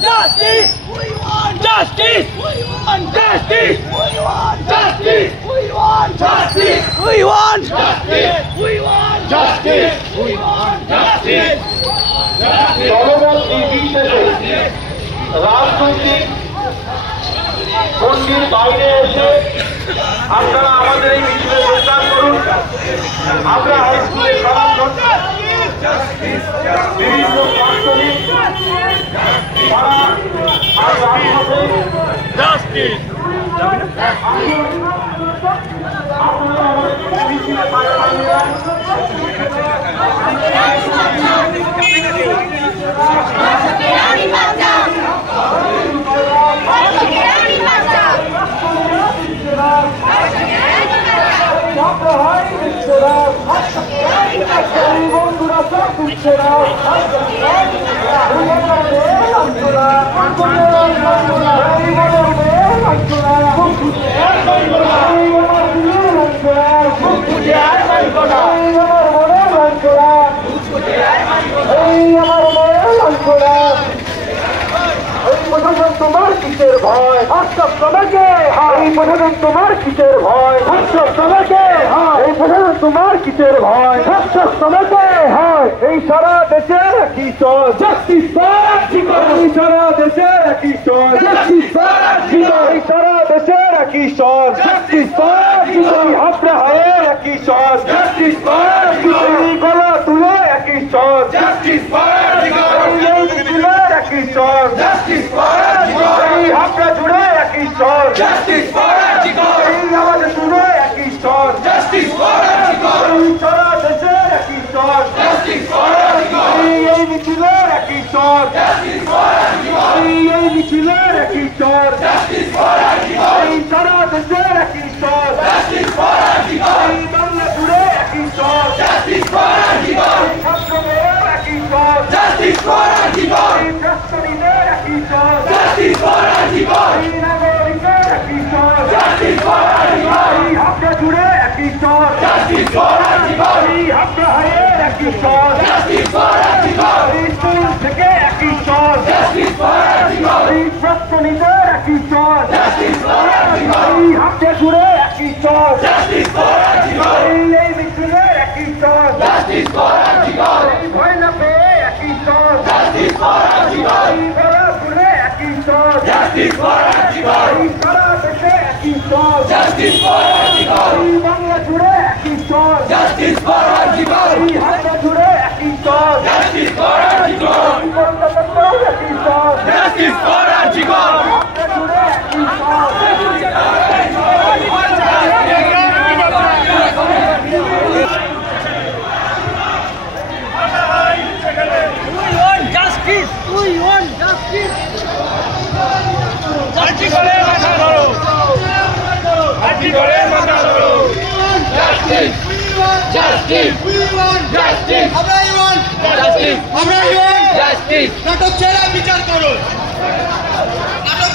justice. We want justice. We want justice. We want justice. We want justice. We want justice. We want justice. We want justice. দলবদ্ধ বিশেষে রাজনৈতিক গণ্ডির বাইরে এসে আপনারা আমাদের এই মিছিলে যোগদান করুন। আমরা হাইস্কুলের সনাতন বিভিন্ন বাস্তবিক তারা আজ রাজপথে আপনারা আমাদের মিছিলে পাঠিয়ে তোমার কিসের ভয় আজকাল তোমাকে এই প্রধান তোমার কিসের ভয় আজকাল তোমাকে এই প্রধান তোমার কিসের ভয় আজকাল তোমাকে হয় এই সারা দেশের কি চল জাস্টিস এই সারা দেশের কি চল জাস্টিস এই সারা দেশের কি চল জাস্টিস হাবড়া হয়ে একই চল জাস্টিস গলা তুলে একই চল জাস্টিস একই চল জাস্টিস হাবড়া জুড়ে একই চল জাস্টিস আমাদের জুড়ে একই চল জাস্টিস সারা দেশের একই চল জাস্টিস এই মিছিলের একই চল জাস্টিস এই মিছিলের একই চল জাস্টিস এই সারা দেশের একই চল জাস্টিস এই বাংলা জুড়ে একই চল জাস্টিস ছাত্রদের একই চল জাস্টিস এই প্রাক্তনীদের একই চল জাস্টিস এই নাগরিকের একই চল জাস্টিস এই হাবড়া জুড়ে একই চল জাস্টিস এই হাবড়া হায়ের একই চল জাস্টিস এই স্কুল থেকে একই চল জাস্টিস এই প্রাক্তনীদের একই চল জাস্টিস এই হাবড়া জুড়ে একই চল জাস্টিস এই মিছিলের একই চল জাস্টিস এই ভয় না পেয়ে একই চল জাস্টিস এই বেলা জুড়ে একই চল জাস্টিস এই সারা দেশে একই চল জাস্টিস এই বাংলা জুড়ে একই চল জাস্টিস এই হাবড়া জুড়ে একই চল জাস্টিস কলকাতাতেও একই চল জাস্টিস হাবড়া জুড়ে একই চল নাটক ছেড়ে বিচার করো নাটক